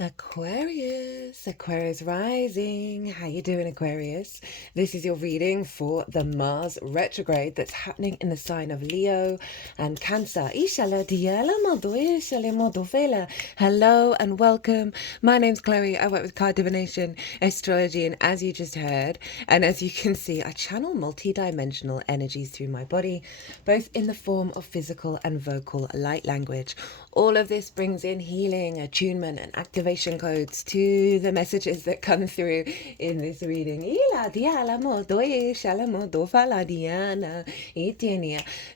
Aquarius rising. How you doing, Aquarius? This is your reading for the Mars retrograde that's happening in the sign of Leo and Cancer. Hello and welcome. My name's Chloe. I work with card divination, astrology, and as you just heard, and as you can see, I channel multi-dimensional energies through my body, both in the form of physical and vocal light language. All of this brings in healing, attunement, and activation codes to the messages that come through in this reading.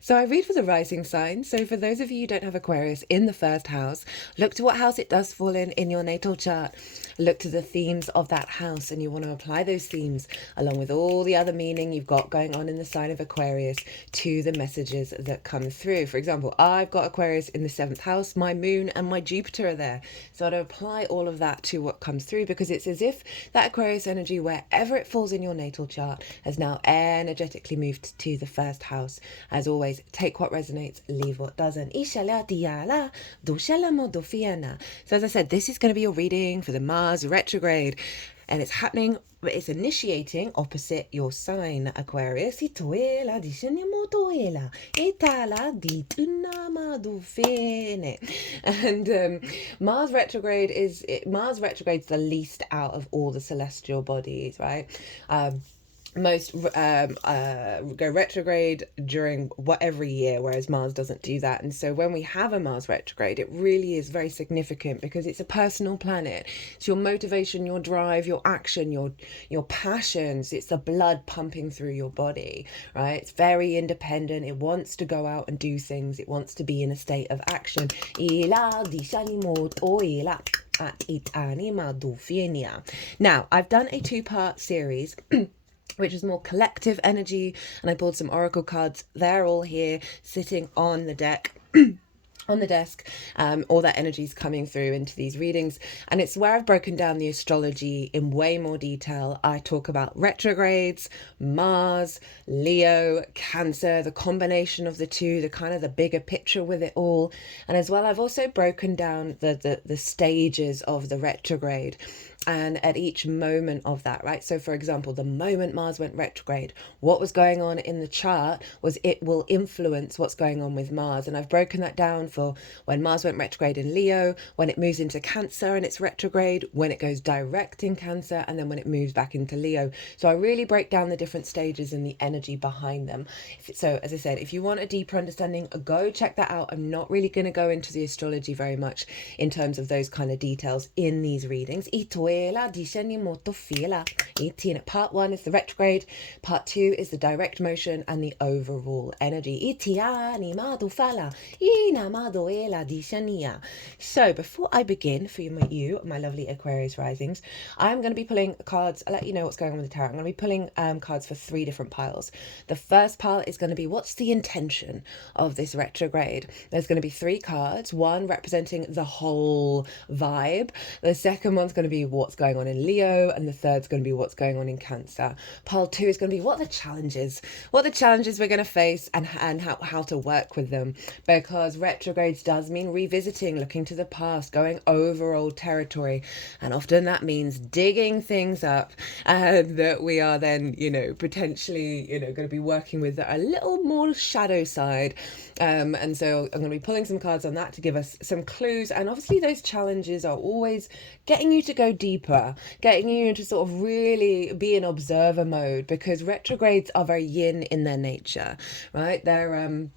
So I read for the rising sign. So for those of you who don't have Aquarius in the first house, look to what house it does fall in your natal chart. Look to the themes of that house, and you want to apply those themes along with all the other meaning you've got going on in the sign of Aquarius to the messages that come through. For example, I've got Aquarius in the 7th house. My moon and my Jupiter are there. So I'd apply all of that to what comes through, because it's as if that Aquarius energy, wherever it falls in your natal chart, has now energetically moved to the 1st house. As always, take what resonates, leave what doesn't. So as I said, this is going to be your reading for the Mars retrograde. And it's happening, it's initiating opposite your sign, Aquarius. And Mars retrograde's the least out of all the celestial bodies, right? Most go retrograde during every year, whereas Mars doesn't do that. And so when we have a Mars retrograde, it really is very significant because it's a personal planet. It's your motivation, your drive, your action, your passions. It's the blood pumping through your body, right? It's very independent. It wants to go out and do things. It wants to be in a state of action. Now, I've done a 2-part series which is more collective energy, and I pulled some oracle cards. They're all here sitting on the deck on the desk. All that energy is coming through into these readings, and it's where I've broken down the astrology in way more detail. I talk about retrogrades, Mars, Leo, Cancer, the combination of the two, the kind of the bigger picture with it all. And as well, I've also broken down the stages of the retrograde and at each moment of that, right? So for example, the moment Mars went retrograde, what was going on in the chart was it will influence what's going on with Mars. And I've broken that down for when Mars went retrograde in Leo, when it moves into Cancer and it's retrograde, when it goes direct in Cancer, and then when it moves back into Leo. So I really break down the different stages and the energy behind them. So as I said, if you want a deeper understanding, go check that out. I'm not really going to go into the astrology very much in terms of those kind of details in these readings. Part 1 is the retrograde, part 2 is the direct motion and the overall energy. So before I begin for you, my lovely Aquarius risings, I'm going to be pulling cards. I'll let you know what's going on with the tarot. I'm going to be pulling cards for 3 different piles. The first pile is going to be what's the intention of this retrograde. There's going to be 3 cards, one representing the whole vibe. The second one's going to be what's going on in Leo, and the third's going to be what's going on in Cancer. Pile 2 is going to be what the challenges we're going to face and how to work with them, because retrogrades does mean revisiting, looking to the past, going over old territory, and often that means digging things up that we are then, potentially, going to be working with a little more shadow side. And so I'm going to be pulling some cards on that to give us some clues. And obviously those challenges are always getting you to go deeper, getting you to sort of really be in observer mode, because retrogrades are very yin in their nature, right? They're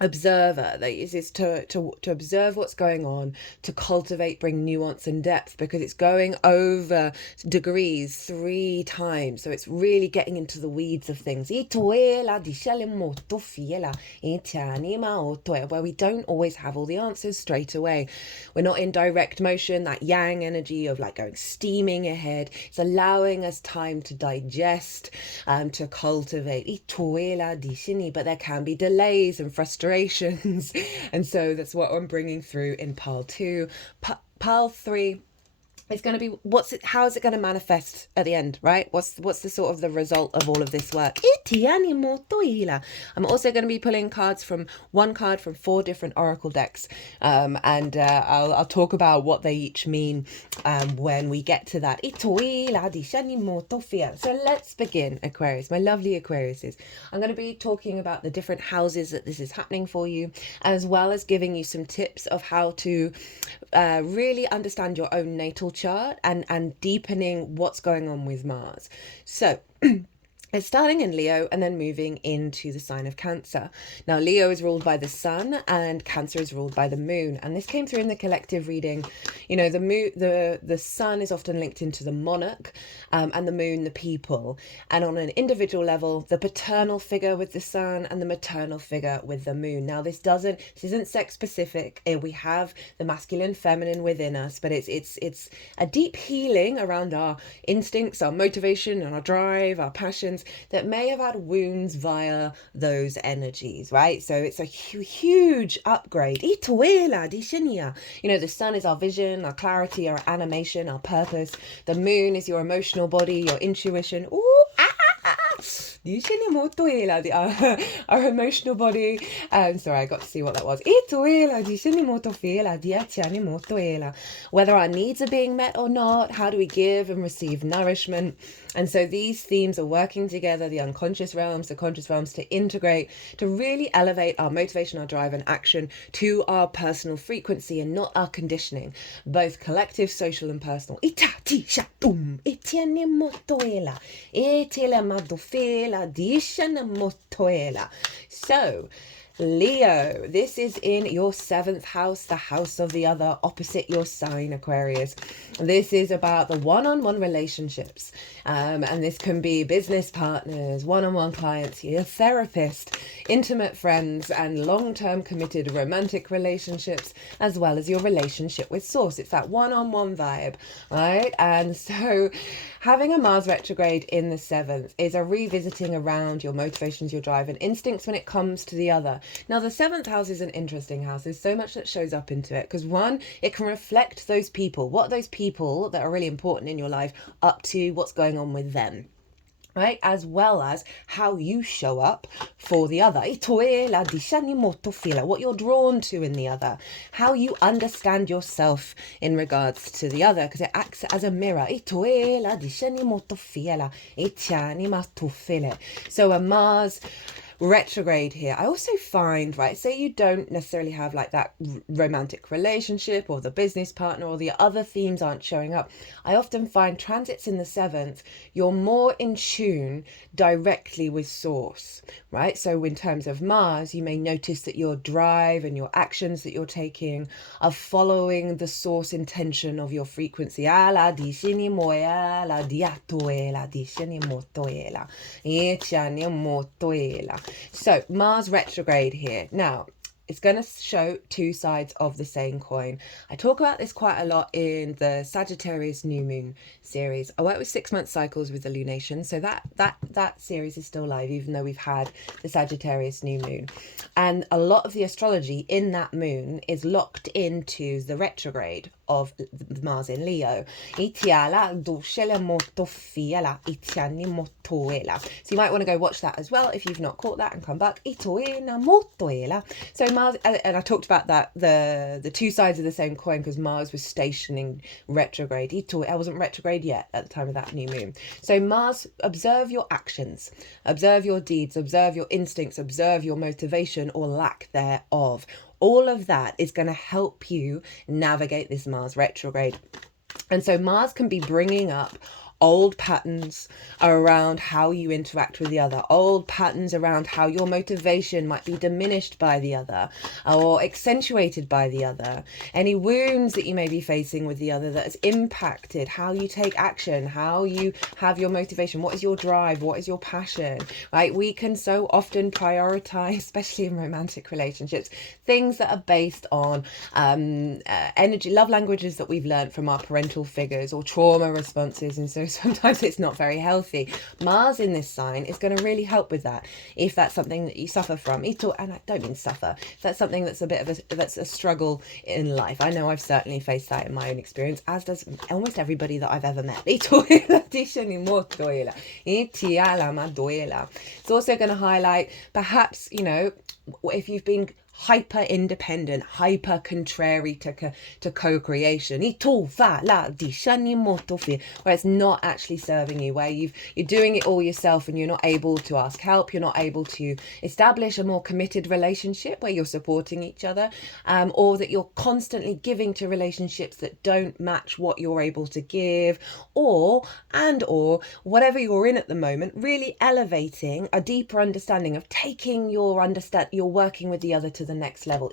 observer. That is to observe what's going on, to cultivate, bring nuance and depth, because it's going over degrees 3 times. So it's really getting into the weeds of things. Where we don't always have all the answers straight away. We're not in direct motion, that yang energy of like going steaming ahead. It's allowing us time to digest, to cultivate. But there can be delays and frustrations. And so that's what I'm bringing through in pile 2. Pile 3 it's going to be how is it going to manifest at the end, right? What's the sort of the result of all of this work? I'm also going to be pulling cards from one card from 4 different oracle decks, and I'll talk about what they each mean when we get to that. So let's begin, Aquarius, my lovely Aquariuses. I'm going to be talking about the different houses that this is happening for you, as well as giving you some tips of how to really understand your own natal chart and deepening what's going on with Mars. So it's starting in Leo and then moving into the sign of Cancer. Now, Leo is ruled by the sun and Cancer is ruled by the moon. And this came through in the collective reading. You know, the sun is often linked into the monarch, and the moon, the people. And on an individual level, the paternal figure with the sun and the maternal figure with the moon. Now, this isn't sex specific. We have the masculine, feminine within us, but it's a deep healing around our instincts, our motivation and our drive, our passions, that may have had wounds via those energies, right? So it's a huge upgrade. You know, the sun is our vision, our clarity, our animation, our purpose. The moon is your emotional body, your intuition. Ooh, our emotional body. Sorry, I got to see what that was. Whether our needs are being met or not, how do we give and receive nourishment? And so these themes are working together, the unconscious realms, the conscious realms, to integrate, to really elevate our motivation, our drive and action to our personal frequency and not our conditioning, both collective, social and personal. So, Leo, this is in your 7th house, the house of the other, opposite your sign, Aquarius. This is about the one-on-one relationships, and this can be business partners, one-on-one clients, your therapist, intimate friends, and long-term committed romantic relationships, as well as your relationship with Source. It's that one-on-one vibe, right? And so having a Mars retrograde in the 7th is a revisiting around your motivations, your drive and instincts when it comes to the other. Now, the 7th house is an interesting house. There's so much that shows up into it because, one, it can reflect those people. What are those people that are really important in your life up to? What's going on with them? Right, as well as how you show up for the other. What you're drawn to in the other, how you understand yourself in regards to the other, because it acts as a mirror. So a Mars retrograde here, I also find, right, say you don't necessarily have like that romantic relationship or the business partner or the other themes aren't showing up, I often find transits in the 7th, you're more in tune directly with Source, right? So in terms of Mars, you may notice that your drive and your actions that you're taking are following the Source intention of your frequency. So Mars retrograde here. Now, it's going to show 2 sides of the same coin. I talk about this quite a lot in the Sagittarius new moon series. I work with 6-month cycles with the lunation, so that series is still live, even though we've had the Sagittarius new moon. And a lot of the astrology in that moon is locked into the retrograde of Mars in Leo. So you might want to go watch that as well if you've not caught that and come back. So Mars, and I talked about that, the 2 sides of the same coin, because Mars was stationing retrograde. I wasn't retrograde yet at the time of that new moon. So Mars, observe your actions, observe your deeds, observe your instincts, observe your motivation or lack thereof. All of that is going to help you navigate this Mars retrograde. And so Mars can be bringing up old patterns around how you interact with the other, old patterns around how your motivation might be diminished by the other or accentuated by the other, any wounds that you may be facing with the other that has impacted how you take action, how you have your motivation, what is your drive, what is your passion, right? We can so often prioritize, especially in romantic relationships, things that are based on energy, love languages that we've learned from our parental figures or trauma responses. And so sometimes it's not very healthy. Mars in this sign is going to really help with that. If that's something that you suffer from, and I don't mean suffer, if that's something that's that's a struggle in life. I know I've certainly faced that in my own experience, as does almost everybody that I've ever met. It's also going to highlight, perhaps, you know, if you've been hyper independent, hyper contrary to co-creation, where it's not actually serving you, where you're doing it all yourself and you're not able to ask help, you're not able to establish a more committed relationship where you're supporting each other, or that you're constantly giving to relationships that don't match what you're able to give, or whatever you're in at the moment, really elevating a deeper understanding of taking your working with the other to the next level.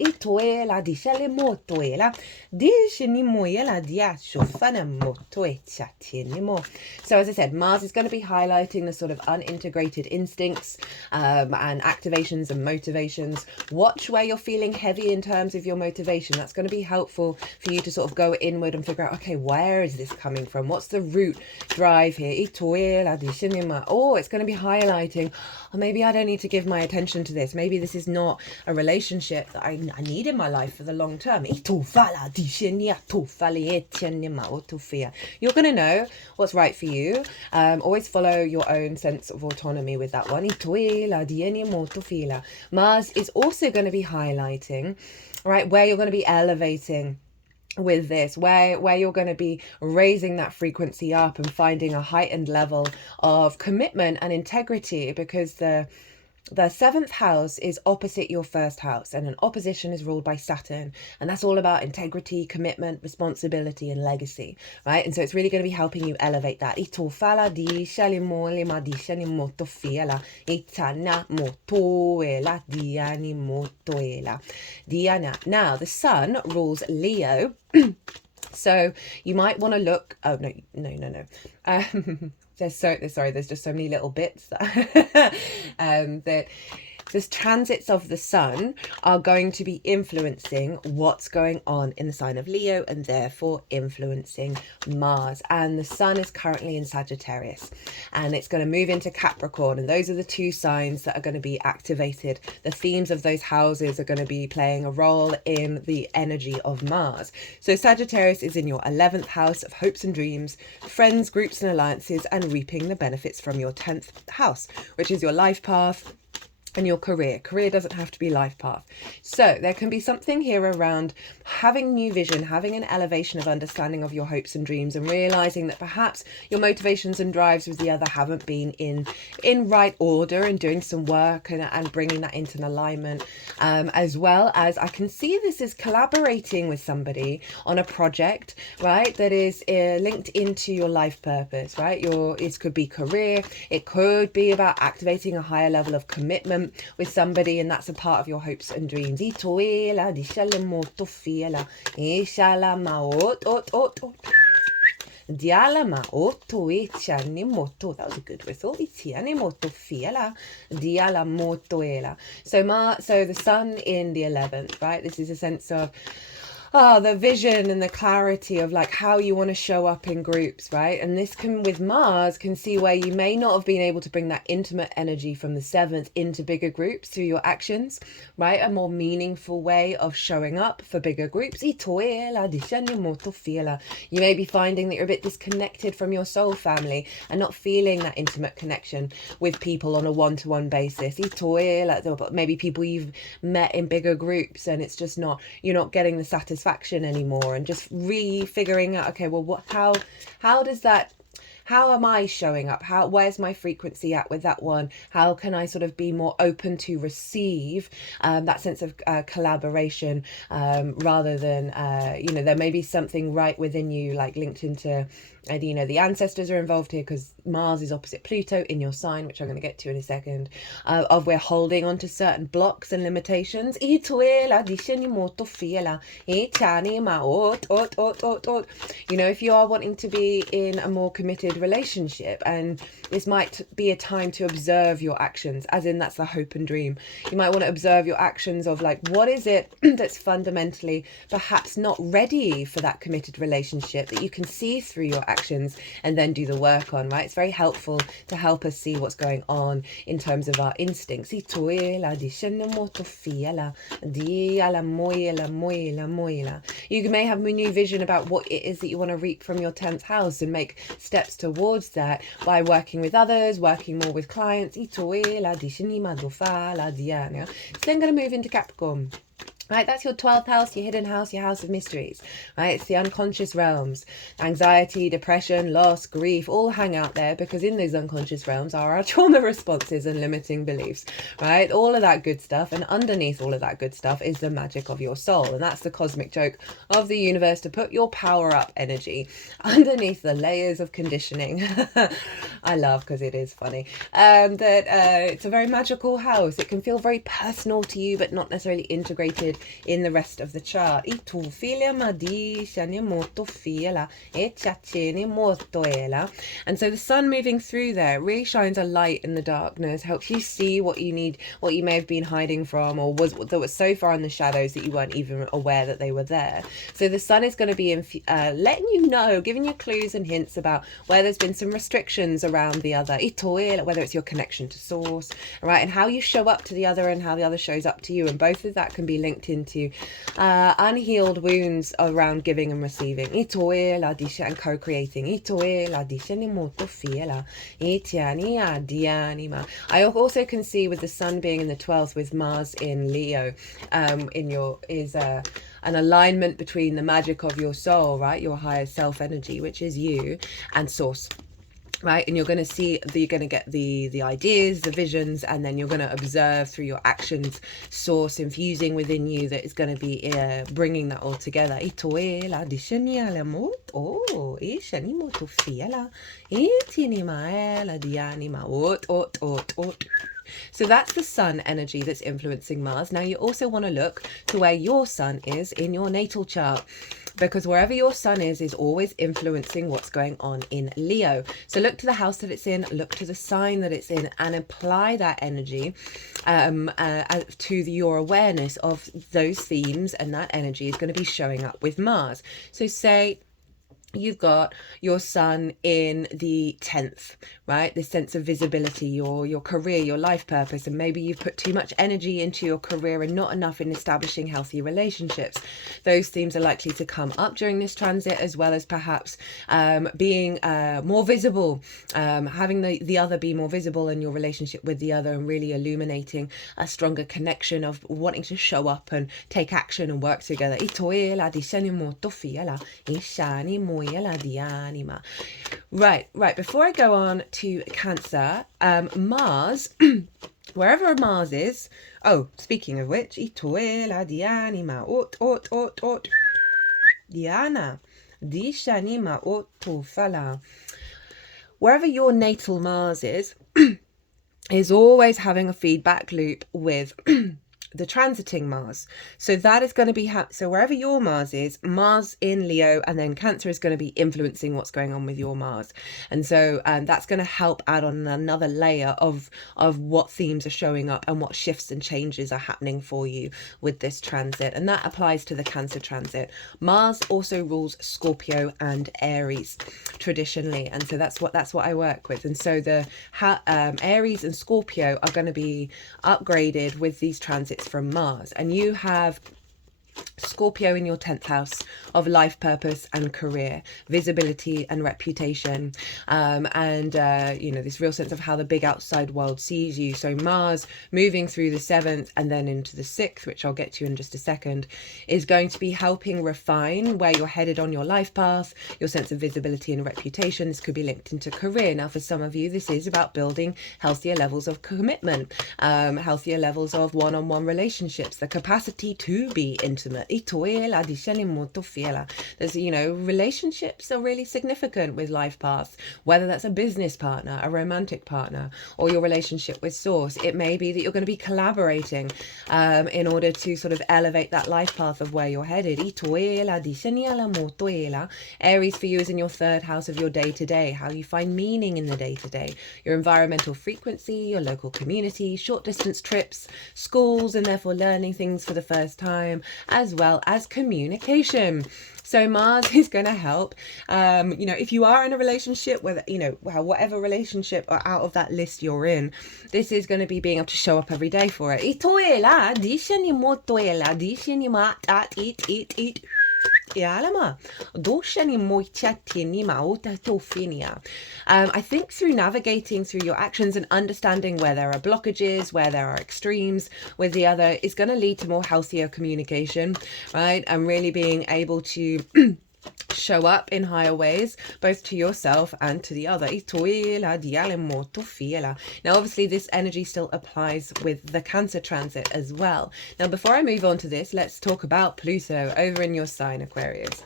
So as I said, Mars is going to be highlighting the sort of unintegrated instincts and activations and motivations. Watch where you're feeling heavy in terms of your motivation. That's going to be helpful for you to sort of go inward and figure out, okay, where is this coming from? What's the root drive here? Oh, it's going to be highlighting, oh, maybe I don't need to give my attention to this. Maybe this is not a relationship that I need in my life for the long term. You're going to know what's right for you. Always follow your own sense of autonomy with that one. Mars is also going to be highlighting, right, where you're going to be elevating with this, where you're going to be raising that frequency up and finding a heightened level of commitment and integrity, because the seventh house is opposite your first house, and an opposition is ruled by Saturn, and that's all about integrity, commitment, responsibility, and legacy, right? And so it's really going to be helping you elevate that. Now the sun rules Leo. So you might want to look, oh no. There's just so many little bits that that these transits of the sun are going to be influencing what's going on in the sign of Leo, and therefore influencing Mars. And the sun is currently in Sagittarius, and it's going to move into Capricorn, and those are the two signs that are going to be activated. The themes of those houses are going to be playing a role in the energy of Mars. So Sagittarius is in your 11th house of hopes and dreams, friends, groups and alliances, and reaping the benefits from your 10th house, which is your life path and your career. Career doesn't have to be life path. So there can be something here around having new vision, having an elevation of understanding of your hopes and dreams, and realizing that perhaps your motivations and drives with the other haven't been in right order, and doing some work and bringing that into an alignment, as well as I can see this as collaborating with somebody on a project, right, that is linked into your life purpose, right? It could be career, it could be about activating a higher level of commitment with somebody, and that's a part of your hopes and dreams. That was a good whistle. So the sun in the 11th, right? This is a sense of the vision and the clarity of like how you want to show up in groups, right? And this can, with Mars, can see where you may not have been able to bring that intimate energy from the 7th into bigger groups through your actions, right? A more meaningful way of showing up for bigger groups. You may be finding that you're a bit disconnected from your soul family and not feeling that intimate connection with people on a one-to-one basis. Maybe people you've met in bigger groups, and it's just not, you're not getting the satisfaction anymore, and just figuring out, okay, well, how am I showing up? Where's my frequency at with that one? How can I sort of be more open to receive that sense of collaboration, rather than there may be something right within you, like linked into the ancestors are involved here, because Mars is opposite Pluto in your sign, which I'm going to get to in a second, of we're holding on to certain blocks and limitations. If you are wanting to be in a more committed relationship, and this might be a time to observe your actions, as in that's the hope and dream. You might want to observe your actions of like, what is it that's fundamentally perhaps not ready for that committed relationship that you can see through your actions and then do the work on, right? It's very helpful to help us see what's going on in terms of our instincts. You may have a new vision about what it is that you want to reap from your 10th house and make steps towards that by working with others, working more with clients. It's then going to move into Capricorn. Right, that's your 12th house, your hidden house, your house of mysteries, right? It's the unconscious realms. Anxiety, depression, loss, grief, all hang out there because in those unconscious realms are our trauma responses and limiting beliefs, right? All of that good stuff. And underneath all of that good stuff is the magic of your soul. And that's the cosmic joke of the universe to put your power up energy underneath the layers of conditioning. I laugh because it is funny. It's a very magical house. It can feel very personal to you, but not necessarily integrated in the rest of the chart. And so the sun moving through there really shines a light in the darkness, helps you see what you need, what you may have been hiding from, or that was so far in the shadows that you weren't even aware that they were there. So the sun is going to be letting you know, giving you clues and hints about where there's been some restrictions around the other, whether it's your connection to source, right, and how you show up to the other and how the other shows up to you. And both of that can be linked into unhealed wounds around giving and receiving and co-creating. I also can see with the sun being in the 12th with Mars in Leo an alignment between the magic of your soul, right, your higher self energy, which is you, and source. Right, and you're going to see that you're going to get the ideas, the visions, and then you're going to observe through your actions, source infusing within you that is going to be bringing that all together. So that's the sun energy that's influencing Mars. Now you also want to look to where your sun is in your natal chart, because wherever your sun is always influencing what's going on in Leo. So look to the house that it's in, look to the sign that it's in, and apply that energy to your awareness of those themes, and that energy is going to be showing up with Mars. So say you've got your sun in the 10th, right? This sense of visibility, your career, your life purpose, and maybe you've put too much energy into your career and not enough in establishing healthy relationships. Those themes are likely to come up during this transit, as well as perhaps being more visible, having the other be more visible in your relationship with the other, and really illuminating a stronger connection of wanting to show up and take action and work together. Right, before I go on to Cancer, Mars, wherever Mars is, speaking of which, Diana, Dishanima Otufala. Wherever your natal Mars is always having a feedback loop with the transiting Mars. So that is going to be so wherever your Mars is, Mars in Leo, and then Cancer is going to be influencing what's going on with your Mars. And so that's going to help add on another layer of what themes are showing up and what shifts and changes are happening for you with this transit. And that applies to the Cancer transit. Mars also rules Scorpio and Aries traditionally, and so that's what I work with. And so the Aries and Scorpio are going to be upgraded with these transits from Mars, and you have Scorpio in your 10th house of life purpose and career, visibility and reputation, and this real sense of how the big outside world sees you. So Mars moving through the 7th and then into the 6th, which I'll get to in just a second, is going to be helping refine where you're headed on your life path, your sense of visibility and reputation. This could be linked into career. Now for some of you, this is about building healthier levels of commitment, healthier levels of one-on-one relationships, the capacity to be intimate intimate. There's, relationships are really significant with life paths, whether that's a business partner, a romantic partner, or your relationship with source. It may be that you're going to be collaborating in order to sort of elevate that life path of where you're headed. Aries for you is in your third house of your day-to-day, how you find meaning in the day-to-day, your environmental frequency, your local community, short distance trips, schools, and therefore learning things for the first time, as well as communication. So Mars is going to help, if you are in a relationship, whether, whatever relationship or out of that list you're in, this is going to be being able to show up every day for it. I think through navigating through your actions and understanding where there are blockages, where there are extremes with the other, is going to lead to more healthier communication, right? And really being able to show up in higher ways, both to yourself and to the other. Now, obviously, this energy still applies with the Cancer transit as well. Now, before I move on to this, let's talk about Pluto over in your sign, Aquarius.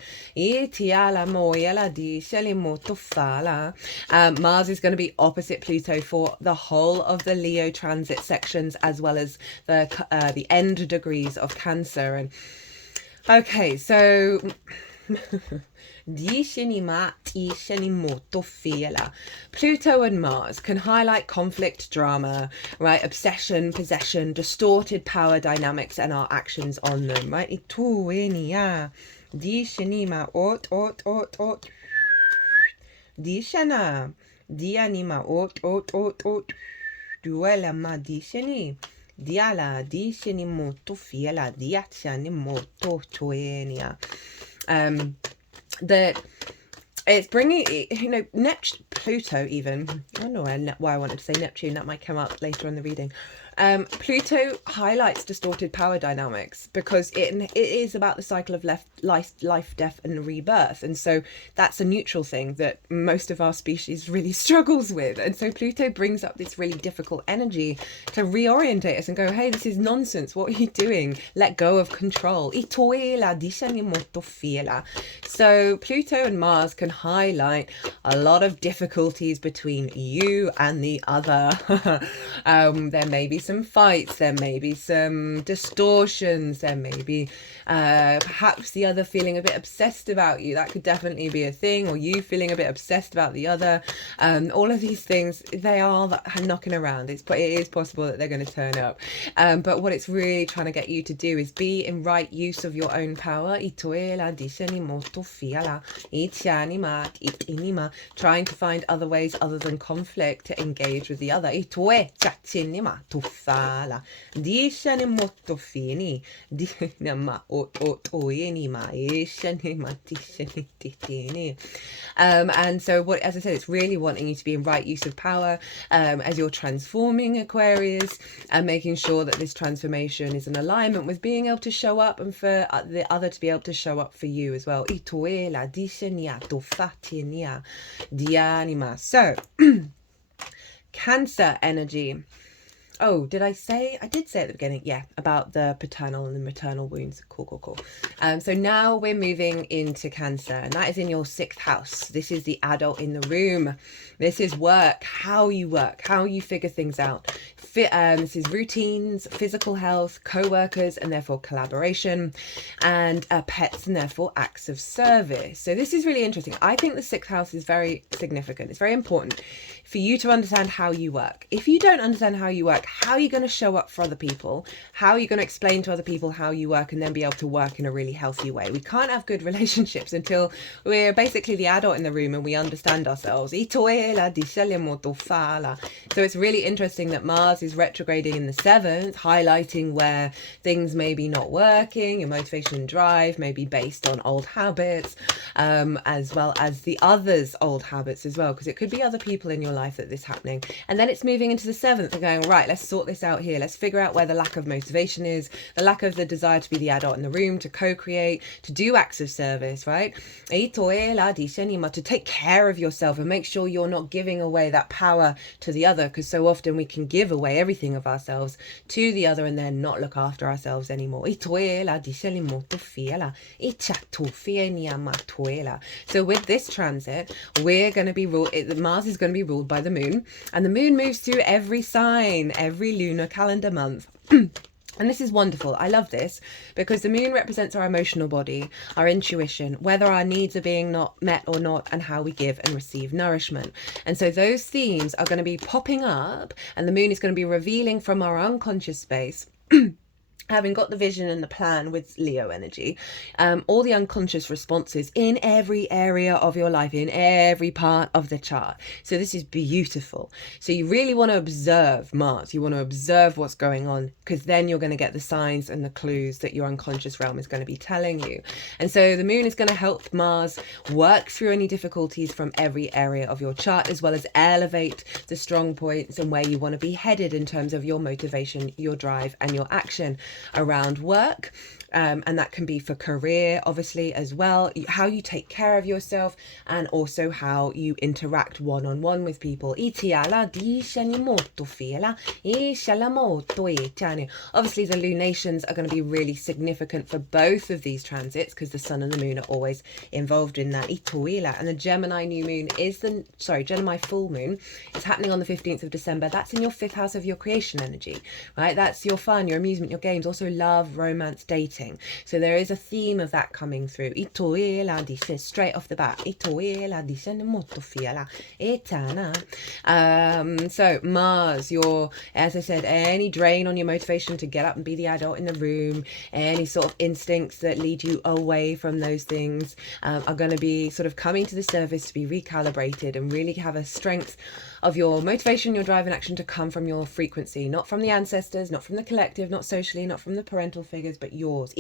Mars is going to be opposite Pluto for the whole of the Leo transit sections, as well as the end degrees of Cancer. And okay, so Pluto and Mars can highlight conflict, drama, right? Obsession, possession, distorted power dynamics, and our actions on them, right? That it's bringing, Pluto even, I don't know why I wanted to say Neptune, that might come up later in the reading. Pluto highlights distorted power dynamics because it is about the cycle of life, death, and rebirth. And so that's a neutral thing that most of our species really struggles with. And so Pluto brings up this really difficult energy to reorientate us and go, hey, this is nonsense. What are you doing? Let go of control. So Pluto and Mars can highlight a lot of difficulties between you and the other. There may be some fights, there may be some distortions, there may be perhaps the other feeling a bit obsessed about you. That could definitely be a thing, or you feeling a bit obsessed about the other. All of these things, they are knocking around. It is possible that they're going to turn up, but what it's really trying to get you to do is be in right use of your own power, trying to find other ways other than conflict to engage with the other. And so as I said, it's really wanting you to be in right use of power as you're transforming, Aquarius, and making sure that this transformation is in alignment with being able to show up and for the other to be able to show up for you as well. So Cancer energy. Oh, did I say? I did say at the beginning, yeah, about the paternal and the maternal wounds. Cool. So now we're moving into Cancer, and that is in your 6th house. This is the adult in the room. This is work, how you figure things out. This is routines, physical health, co-workers, and therefore collaboration, and pets, and therefore acts of service. So this is really interesting. I think the 6th house is very significant. It's very important for you to understand how you work. If you don't understand how you work, how are you going to show up for other people? How are you going to explain to other people how you work and then be able to work in a really healthy way? We can't have good relationships until we're basically the adult in the room and we understand ourselves. So it's really interesting that Mars is retrograding in the 7th, highlighting where things may be not working, your motivation and drive may be based on old habits, as well as the others' old habits as well, because it could be other people in your life that this is happening. And then it's moving into the 7th and going, right, let's sort this out here. Let's figure out where the lack of motivation is, the lack of the desire to be the adult in the room, to co-create, to do acts of service, right? To take care of yourself and make sure you're not giving away that power to the other, because so often we can give away everything of ourselves to the other and then not look after ourselves anymore. So with this transit, we're going to be ruled, Mars is going to be ruled by the moon, and the moon moves through every sign, every lunar calendar month. And this is wonderful. I love this because the moon represents our emotional body, our intuition, whether our needs are being not met or not, and how we give and receive nourishment. And so those themes are going to be popping up, and the moon is going to be revealing from our unconscious space having got the vision and the plan with Leo energy, all the unconscious responses in every area of your life, in every part of the chart. So this is beautiful. So you really want to observe Mars. You want to observe what's going on, because then you're going to get the signs and the clues that your unconscious realm is going to be telling you. And so the moon is going to help Mars work through any difficulties from every area of your chart, as well as elevate the strong points and where you want to be headed in terms of your motivation, your drive, and your action around work, and that can be for career, obviously, as well, how you take care of yourself, and also how you interact one-on-one with people. Obviously the lunations are going to be really significant for both of these transits, because the sun and the moon are always involved in that. And the Gemini new moon is Gemini full moon is happening on the 15th of December. That's in your 5th house of your creation energy, right? That's your fun, your amusement, your games, also love, romance, dating. So there is a theme of that coming through. Straight off the bat. So Mars, as I said, any drain on your motivation to get up and be the adult in the room, any sort of instincts that lead you away from those things are going to be sort of coming to the surface to be recalibrated, and really have a strength of your motivation, your drive and action to come from your frequency, not from the ancestors, not from the collective, not socially, not from the parental figures, but yours.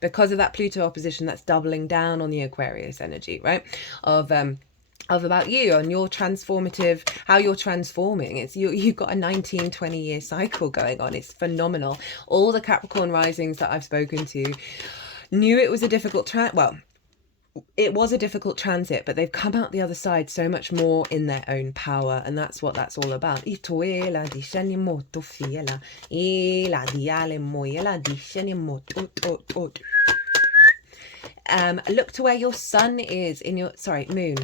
Because of that Pluto opposition, that's doubling down on the Aquarius energy, right? Of about you and your transformative, how you're transforming. It's you've got a 19-20 year cycle going on. It's phenomenal. All the Capricorn risings that I've spoken to knew it was a difficult it was a difficult transit, but they've come out the other side so much more in their own power, and that's what that's all about. Look to where your sun is in your moon.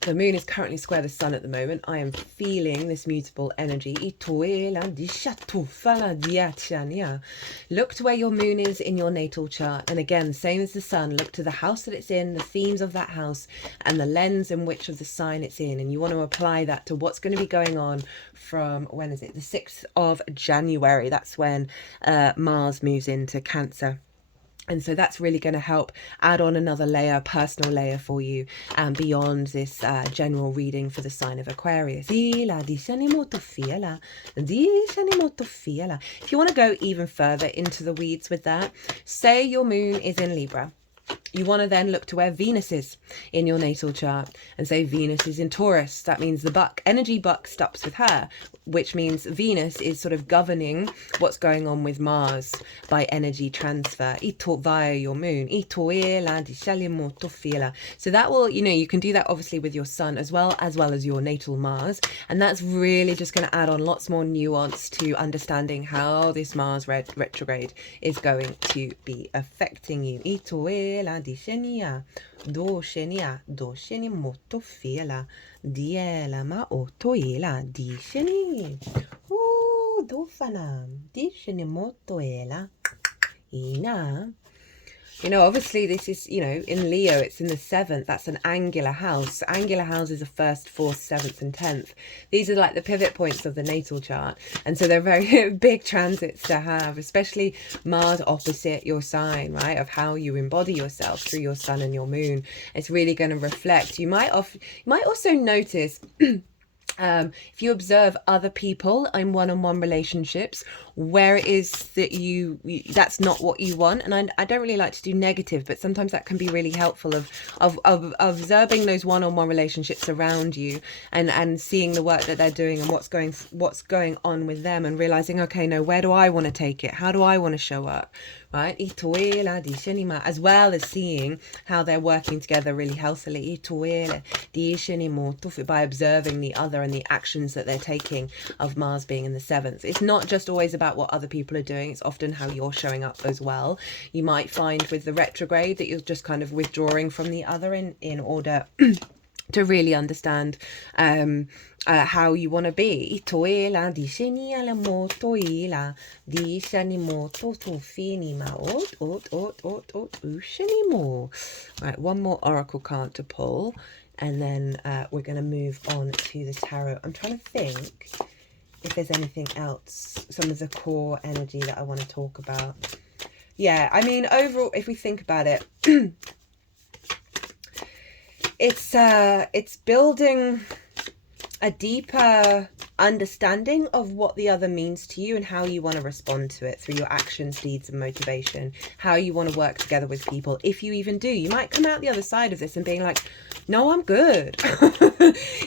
The moon is currently square the sun at the moment. I am feeling this mutable energy. Look to where your moon is in your natal chart, and again, same as the sun, look to the house that it's in, the themes of that house, and the lens in which of the sign it's in, and you want to apply that to what's going to be going on from, when is it, the 6th of January. That's when Mars moves into Cancer. And so that's really going to help add on another layer, personal layer for you, beyond this general reading for the sign of Aquarius. If you want to go even further into the weeds with that, say your moon is in Libra. You want to then look to where Venus is in your natal chart and say Venus is in Taurus. That means the energy buck stops with her, which means Venus is sort of governing what's going on with Mars by energy transfer via your moon. So that will, you can do that obviously with your sun as well as your natal Mars. And that's really just going to add on lots more nuance to understanding how this Mars retrograde is going to be affecting you. Dishenia, dosheni moto fiela, diela ma otoela, disheni. Dofana, disheni motoela, ina. Obviously this is, in Leo, it's in the 7th. That's an angular house. Angular houses are 1st, 4th, 7th and 10th. These are like the pivot points of the natal chart. And so they're very big transits to have, especially Mars opposite your sign, right? Of how you embody yourself through your sun and your moon. It's really going to reflect. You might also notice If you observe other people in one-on-one relationships where it is that that's not what you want, and I don't really like to do negative, but sometimes that can be really helpful of observing those one-on-one relationships around you, and seeing the work that they're doing and what's going on with them, and realizing, okay, no, where do I want to take it? How do I want to show up? Right, as well as seeing how they're working together really healthily by observing the other and the actions that they're taking, of Mars being in the 7th. It's not just always about what other people are doing, it's often how you're showing up as well. You might find with the retrograde that you're just kind of withdrawing from the other in order to really understand how you want to be. Right, one more oracle card to pull, and then we're going to move on to the tarot. I'm trying to think if there's anything else, some of the core energy that I want to talk about. Yeah, I mean, overall, if we think about it, it's building a deeper understanding of what the other means to you and how you want to respond to it through your actions, deeds, and motivation, how you want to work together with people. If you even do, you might come out the other side of this and being like, no, I'm good.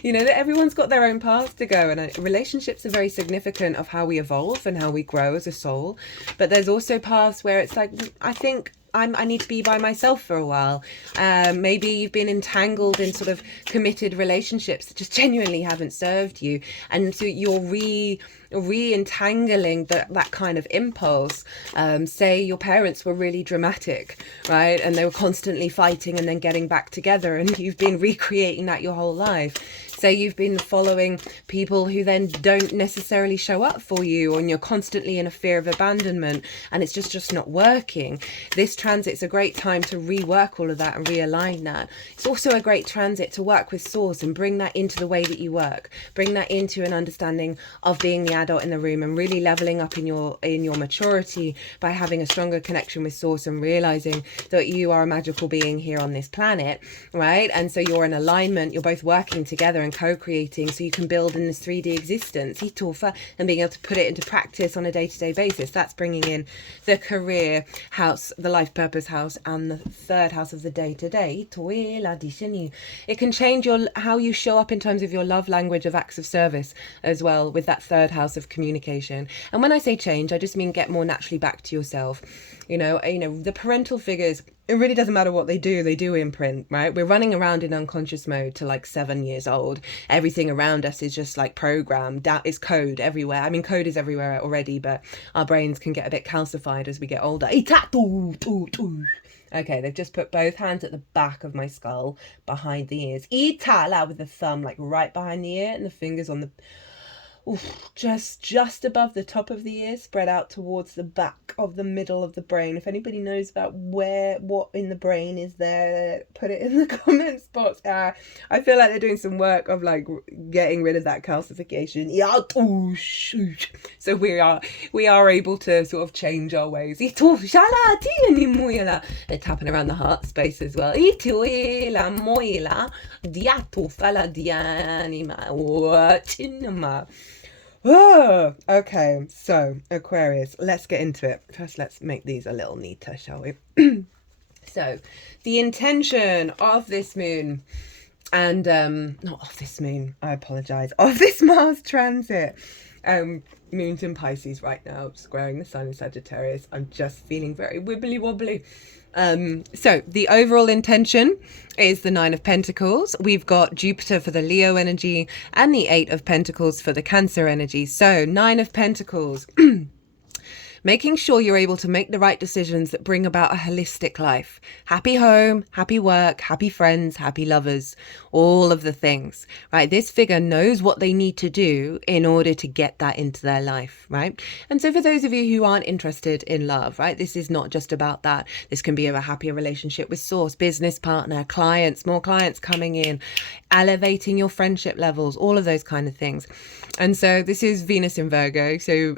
You know, that everyone's got their own path to go, and relationships are very significant of how we evolve and how we grow as a soul. But there's also paths where it's like, I think I need to be by myself for a while. Maybe you've been entangled in sort of committed relationships that just genuinely haven't served you, and so you're re-entangling that kind of impulse. Say your parents were really dramatic, right, and they were constantly fighting and then getting back together, and you've been recreating that your whole life. Say you've been following people who then don't necessarily show up for you, and you're constantly in a fear of abandonment, and it's just not working. This transit's a great time to rework all of that and realign that. It's also a great transit to work with Source and bring that into the way that you work. Bring that into an understanding of being the adult in the room, and really leveling up in your maturity by having a stronger connection with Source and realizing that you are a magical being here on this planet, right? And so you're in alignment, you're both working together and co-creating, so you can build in this 3D existence and being able to put it into practice on a day-to-day basis. That's bringing in the career house, the life purpose house, and the 3rd house of the day-to-day. It can change how you show up in terms of your love language of acts of service as well, with that 3rd house of communication. And when I say change, I just mean get more naturally back to yourself. You know, the parental figures, it really doesn't matter what they do imprint, right? We're running around in unconscious mode to like 7 years old. Everything around us is just like programmed. That is code everywhere. I mean, code is everywhere already, but our brains can get a bit calcified as we get older. Okay, they've just put both hands at the back of my skull, behind the ears. Itala, with the thumb like right behind the ear and the fingers on the... just above the top of the ear, spread out towards the back of the middle of the brain. If anybody knows about what in the brain is there, put it in the comment spots. I feel like they're doing some work of like getting rid of that calcification. So we are able to sort of change our ways. They're tapping around the heart space as well. Oh, okay, so Aquarius, let's get into it. First, let's make these a little neater, shall we? So, the intention of this moon, and not of this moon, I apologize, of this Mars transit. Moon's in Pisces right now, squaring the sun in Sagittarius. I'm just feeling very wibbly wobbly. So the overall intention is the 9 of Pentacles. We've got Jupiter for the Leo energy and the 8 of Pentacles for the Cancer energy. So 9 of Pentacles. Making sure you're able to make the right decisions that bring about a holistic life. Happy home, happy work, happy friends, happy lovers, all of the things, right? This figure knows what they need to do in order to get that into their life, right? And so for those of you who aren't interested in love, right, this is not just about that. This can be a happier relationship with Source, business partner, clients, more clients coming in, elevating your friendship levels, all of those kind of things. And so this is Venus in Virgo. So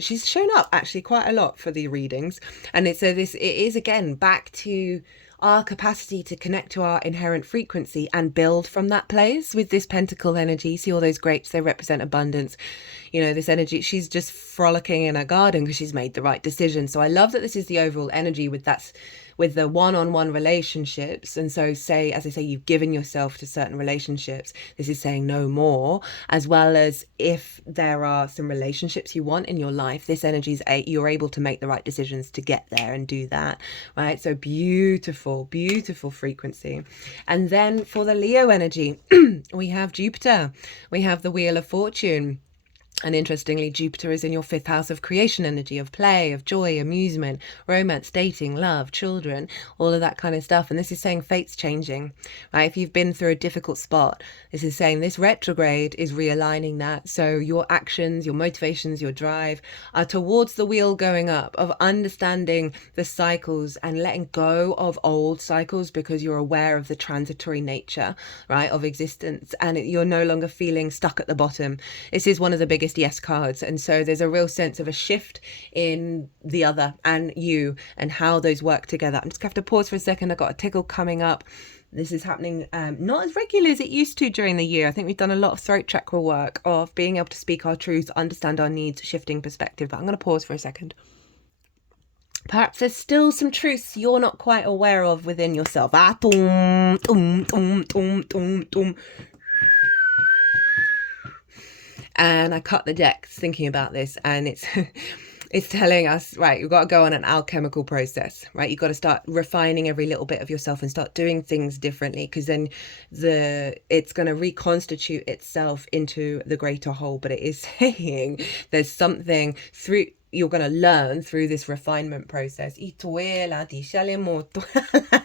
she's shown up actually quite a lot for the readings. And it is again back to our capacity to connect to our inherent frequency and build from that place with this pentacle energy. See all those grapes, they represent abundance. You know, this energy, she's just frolicking in her garden because she's made the right decision. So I love that this is the overall energy with the one-on-one relationships. And so say, as I say, you've given yourself to certain relationships. This is saying no more, as well as if there are some relationships you want in your life, this energy is you're able to make the right decisions to get there and do that, right? So beautiful, beautiful frequency. And then for the Leo energy, we have Jupiter, we have the Wheel of Fortune. And interestingly, Jupiter is in your 5th house of creation energy, of play, of joy, amusement, romance, dating, love, children, all of that kind of stuff. And this is saying fate's changing, right? If you've been through a difficult spot, this is saying this retrograde is realigning that. So your actions, your motivations, your drive are towards the wheel going up, of understanding the cycles and letting go of old cycles because you're aware of the transitory nature, right, of existence. And you're no longer feeling stuck at the bottom. This is one of the biggest yes cards, and so there's a real sense of a shift in the other and you and how those work together. I'm just gonna have to pause for a second. I've got a tickle coming up. This is happening not as regularly as it used to during the year. I think we've done a lot of throat chakra work of being able to speak our truth, understand our needs, shifting perspective, but I'm going to pause for a second. Perhaps there's still some truths you're not quite aware of within yourself. And I cut the decks thinking about this, and it's it's telling us, right, you've got to go on an alchemical process, right? You've got to start refining every little bit of yourself and start doing things differently, because then it's going to reconstitute itself into the greater whole. But it is saying there's something through you're going to learn through this refinement process.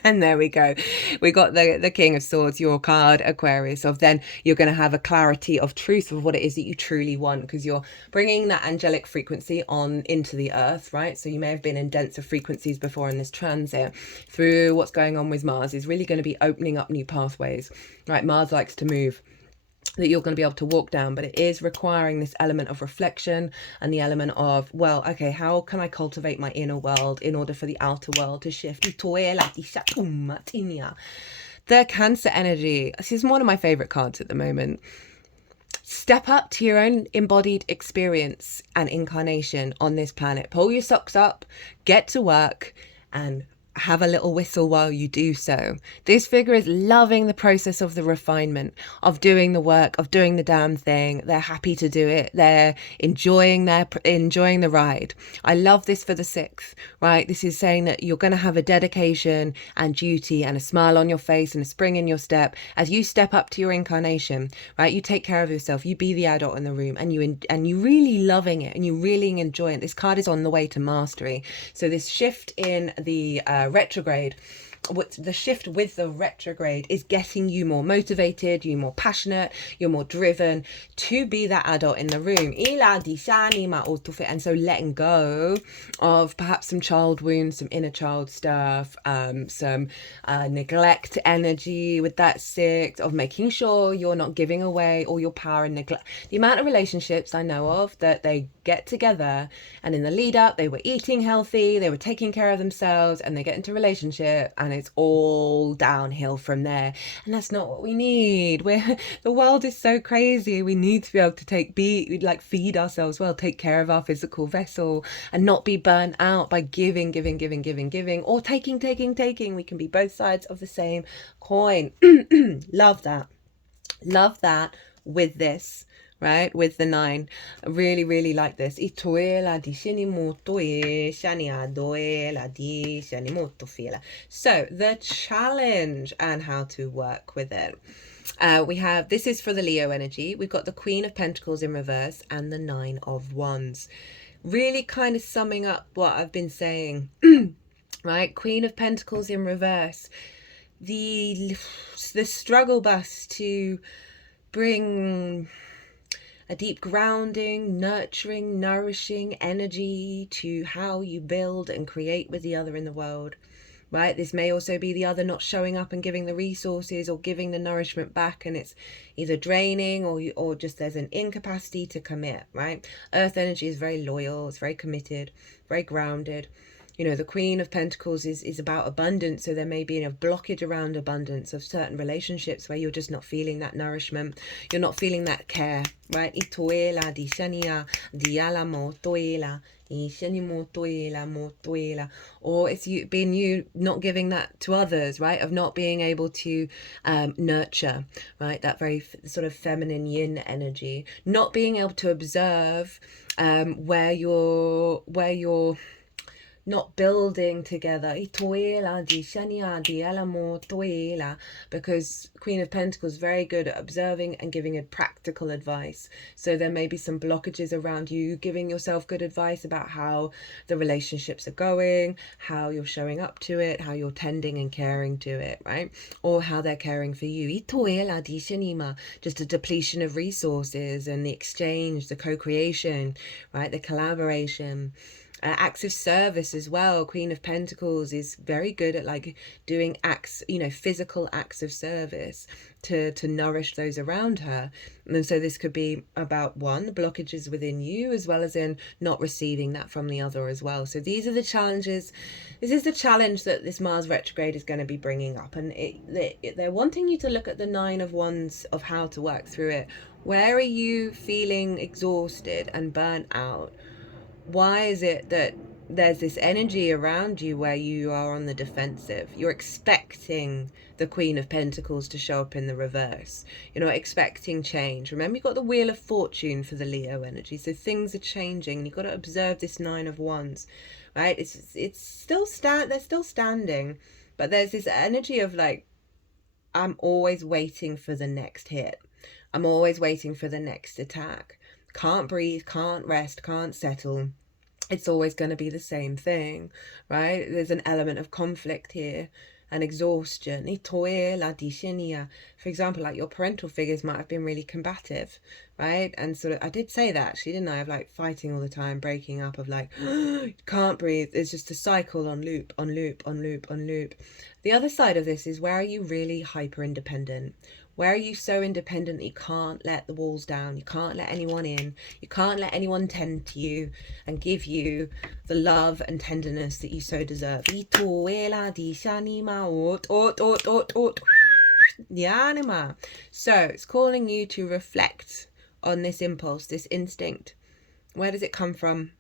And there we go. We got the King of Swords, your card, Aquarius, of then you're going to have a clarity of truth of what it is that you truly want, because you're bringing that angelic frequency on into the earth, right? So you may have been in denser frequencies before in this transit. Through what's going on with Mars is really going to be opening up new pathways, right? Mars likes to move, that you're going to be able to walk down, but it is requiring this element of reflection and the element of, well, okay, how can I cultivate my inner world in order for the outer world to shift? The Cancer energy, this is one of my favorite cards at the moment. Step up to your own embodied experience and incarnation on this planet. Pull your socks up, get to work, and have a little whistle while you do so. This figure is loving the process of the refinement, of doing the work, of doing the damn thing. They're happy to do it. They're enjoying the ride. I love this for the 6th, right? This is saying that you're going to have a dedication and duty and a smile on your face and a spring in your step as you step up to your incarnation, right? You take care of yourself. You be the adult in the room, and you really loving it, and you really enjoy it. This card is on the way to mastery. So this shift in the retrograde, the shift with the retrograde is getting you more motivated, you more passionate, you're more driven to be that adult in the room. And so letting go of perhaps some child wounds, some inner child stuff, some neglect energy with that 6, of making sure you're not giving away all your power and neglect. The amount of relationships I know of that they get together and in the lead up they were eating healthy, they were taking care of themselves, and they get into a relationship and it's all downhill from there. And that's not what we need. The world is so crazy. We need to be able to feed ourselves well, take care of our physical vessel, and not be burnt out by giving, or taking. We can be both sides of the same coin. Love that with this, right? With the 9. I really, really like this. So the challenge and how to work with it. We have, this is for the Leo energy. We've got the Queen of Pentacles in reverse and the 9 of Wands. Really kind of summing up what I've been saying, right? Queen of Pentacles in reverse. The struggle bus to bring a deep grounding, nurturing, nourishing energy to how you build and create with the other in the world, right? This may also be the other not showing up and giving the resources or giving the nourishment back, and it's either draining or just there's an incapacity to commit, right? Earth energy is very loyal, it's very committed, very grounded. You know, the Queen of Pentacles is about abundance, so there may be a blockage around abundance of certain relationships where you're just not feeling that nourishment, you're not feeling that care, right? Itoela di shania diala mo toela. Or it's you not giving that to others, right? Of not being able to nurture, right? That very sort of feminine yin energy, not being able to observe where you're not building together, because Queen of Pentacles is very good at observing and giving a practical advice. So there may be some blockages around you giving yourself good advice about how the relationships are going, how you're showing up to it, how you're tending and caring to it, right? Or how they're caring for you. Just a depletion of resources and the exchange, the co-creation, right? The collaboration. Acts of service as well. Queen of Pentacles is very good at like doing acts, you know, physical acts of service to nourish those around her. And so this could be about one, the blockages within you, as well as in not receiving that from the other as well. So these are the challenges. This is the challenge that this Mars retrograde is going to be bringing up, and they're wanting you to look at the 9 of Wands of how to work through it. Where are you feeling exhausted and burnt out? Why is it that there's this energy around you where you are on the defensive? You're expecting the Queen of Pentacles to show up in the reverse. You're not expecting change. Remember, you've got the Wheel of Fortune for the Leo energy, so things are changing. You've got to observe this 9 of Wands, right? It's still they're still standing, but there's this energy of like, I'm always waiting for the next hit. I'm always waiting for the next attack. Can't breathe, can't rest, can't settle. It's always going to be the same thing, right? There's an element of conflict here and exhaustion. For example, like your parental figures might have been really combative, right? And sort of, I did say that actually, didn't I? Of like fighting all the time, breaking up, of like, can't breathe. It's just a cycle on loop, on loop, on loop, on loop. The other side of this is, where are you really hyper independent? Where are you so independent that you can't let the walls down? You can't let anyone in. You can't let anyone tend to you and give you the love and tenderness that you so deserve. So it's calling you to reflect on this impulse, this instinct. Where does it come from?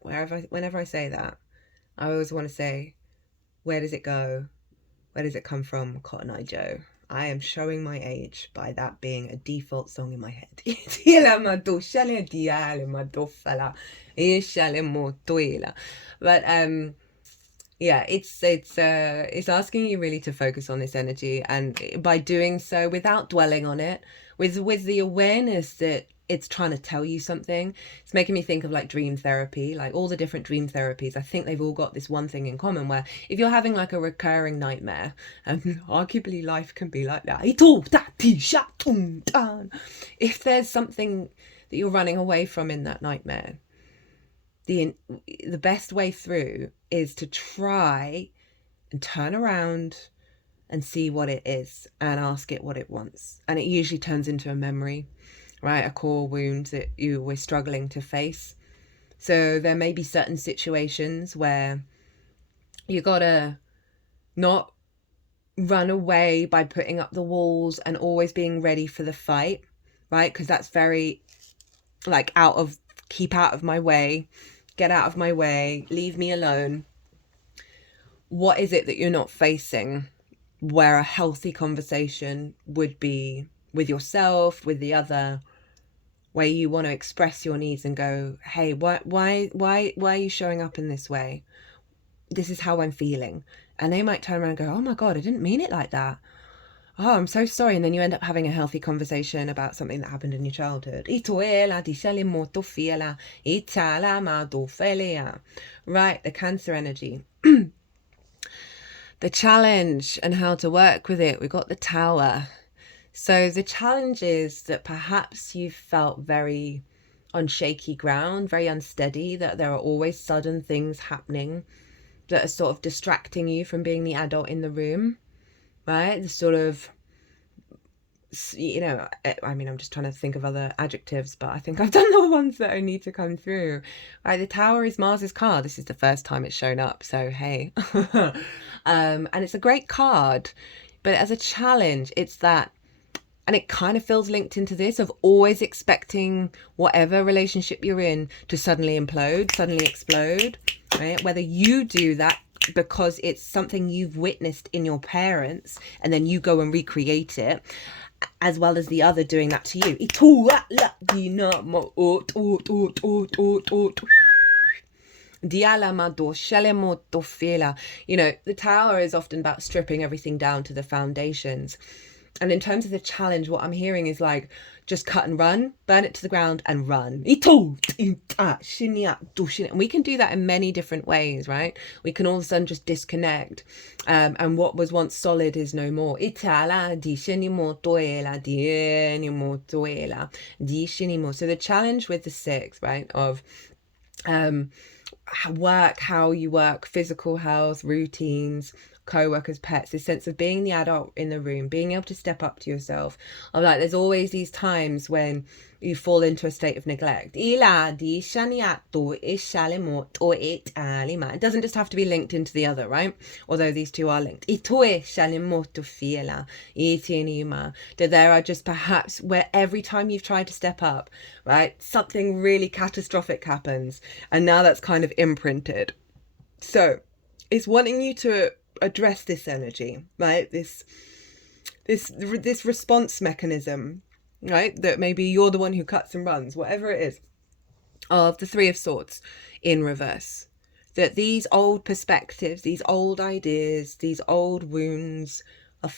Whenever I say that, I always want to say, where does it go? Where does it come from? Cotton Eye Joe. I am showing my age by that being a default song in my head. But yeah, it's asking you really to focus on this energy, and by doing so, without dwelling on it, with the awareness that it's trying to tell you something. It's making me think of like dream therapy, like all the different dream therapies. I think they've all got this one thing in common, where if you're having like a recurring nightmare, and arguably life can be like that, if there's something that you're running away from in that nightmare, the best way through is to try and turn around and see what it is and ask it what it wants. And it usually turns into a memory, right? A core wound that you were struggling to face. So there may be certain situations where you gotta not run away by putting up the walls and always being ready for the fight, right? Because that's very like keep out of my way, get out of my way, leave me alone. What is it that you're not facing where a healthy conversation would be with yourself, with the other, where you want to express your needs and go, hey, why are you showing up in this way? This is how I'm feeling. And they might turn around and go, oh my God, I didn't mean it like that. Oh, I'm so sorry. And then you end up having a healthy conversation about something that happened in your childhood. Right, the Cancer energy. The challenge and how to work with it. We've got the Tower. So the challenge is that perhaps you felt very on shaky ground, very unsteady, that there are always sudden things happening that are sort of distracting you from being the adult in the room, right? The sort of you know, I mean, I'm just trying to think of other adjectives, but I think I've done the ones that I need to come through. Right, the Tower is Mars's card. This is the first time it's shown up, so hey. And it's a great card, but as a challenge, it's that, and it kind of feels linked into this of always expecting whatever relationship you're in to suddenly implode, suddenly explode, right? Whether you do that because it's something you've witnessed in your parents and then you go and recreate it, as well as the other doing that to you. You know, the Tower is often about stripping everything down to the foundations. And in terms of the challenge, what I'm hearing is like, just cut and run, burn it to the ground and run. And we can do that in many different ways, right? We can all of a sudden just disconnect. And what was once solid is no more. So the challenge with the 6, right, of work, how you work, physical health, routines, co-workers, pets, this sense of being the adult in the room, being able to step up to yourself. I'm like, there's always these times when you fall into a state of neglect. It doesn't just have to be linked into the other, right? Although these two are linked. That there are just perhaps where every time you've tried to step up, right, something really catastrophic happens, and now that's kind of imprinted. So it's wanting you to address this energy, right? This response mechanism, right? That maybe you're the one who cuts and runs, whatever it is, of the 3 of Swords in reverse. That these old perspectives, these old ideas, these old wounds are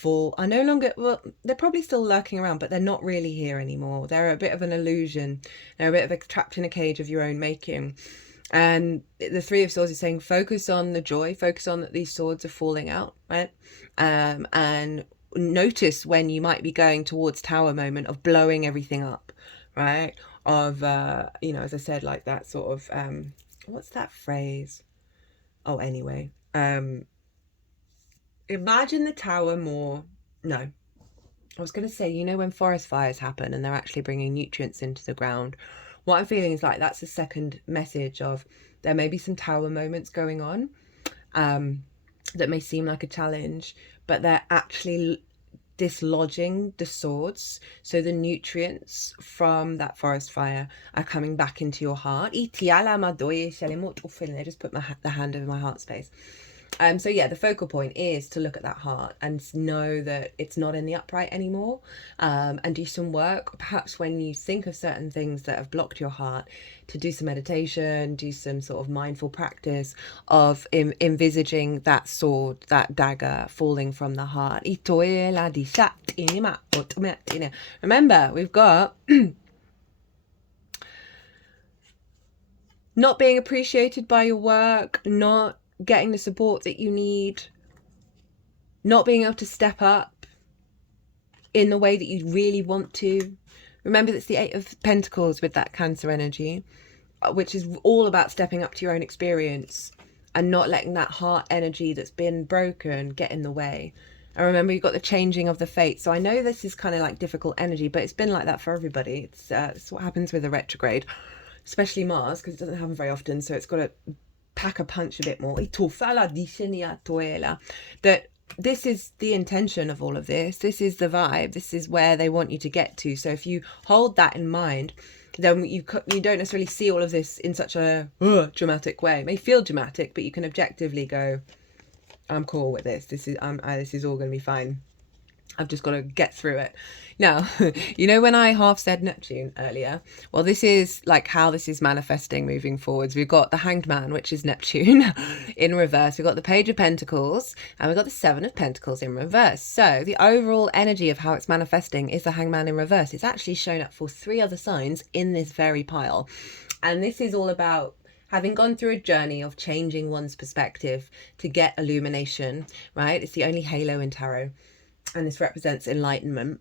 no longer, well, they're probably still lurking around, but they're not really here anymore. They're a bit of an illusion. They're a bit of trapped in a cage of your own making. And the 3 of Swords is saying, focus on the joy, focus on that these swords are falling out, right? And notice when you might be going towards Tower moment of blowing everything up, right? Of, you know, as I said, like that sort of, what's that phrase? Oh, anyway, imagine the Tower more, no, I was going to say, you know, when forest fires happen and they're actually bringing nutrients into the ground, what I'm feeling is like that's the second message of there may be some Tower moments going on that may seem like a challenge, but they're actually dislodging the swords. So the nutrients from that forest fire are coming back into your heart. I just put the hand over my heart space. So yeah, the focal point is to look at that heart and know that it's not in the upright anymore, and do some work. Perhaps when you think of certain things that have blocked your heart, to do some meditation, do some sort of mindful practice of envisaging that sword, that dagger falling from the heart. Remember, we've got not being appreciated by your work, not getting the support that you need, not being able to step up in the way that you really want to. Remember, that's the 8 of Pentacles with that Cancer energy, which is all about stepping up to your own experience and not letting that heart energy that's been broken get in the way. And remember, you've got the changing of the fate. So I know this is kind of like difficult energy, but it's been like that for everybody. It's what happens with a retrograde, especially Mars, because it doesn't happen very often. So it's got to pack a punch a bit more. That this is the intention of all of this. This is the vibe. This is where they want you to get to. So if you hold that in mind, then you don't necessarily see all of this in such a dramatic way. It may feel dramatic, but you can objectively go, I'm cool with this. This is all going to be fine. I've just got to get through it. Now, you know when I half said Neptune earlier? Well, this is like how this is manifesting moving forwards. We've got the Hanged Man, which is Neptune in reverse. We've got the Page of Pentacles, and we've got the 7 of Pentacles in reverse. So the overall energy of how it's manifesting is the Hanged Man in reverse. It's actually shown up for 3 other signs in this very pile. And this is all about having gone through a journey of changing one's perspective to get illumination, right? It's the only halo in tarot. And this represents enlightenment.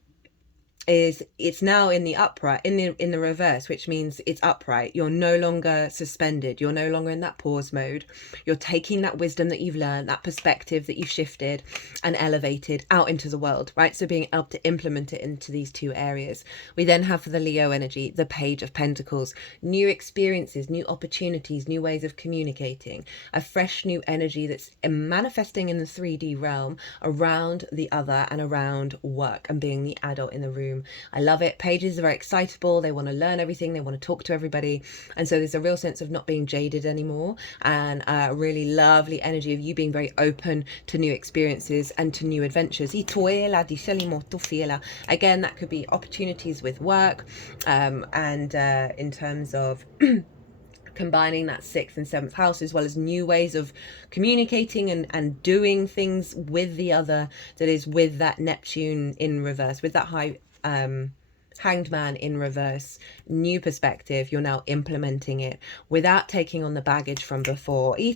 is it's now in the upright, in the reverse, which means it's upright. You're no longer suspended. You're no longer in that pause mode. You're taking that wisdom that you've learned, that perspective that you've shifted and elevated out into the world, right? So being able to implement it into these two areas. We then have for the Leo energy, the Page of Pentacles, new experiences, new opportunities, new ways of communicating, a fresh new energy that's manifesting in the 3D realm around the other and around work and being the adult in the room. I love it. Pages are very excitable. They want to learn everything. They want to talk to everybody. And so there's a real sense of not being jaded anymore, and a really lovely energy of you being very open to new experiences and to new adventures. Again, that could be opportunities with work, and in terms of combining that 6th and 7th house, as well as new ways of communicating and doing things with the other, that is with that Neptune in reverse, with that high Hanged Man in reverse, new perspective. You're now implementing it without taking on the baggage from before. For the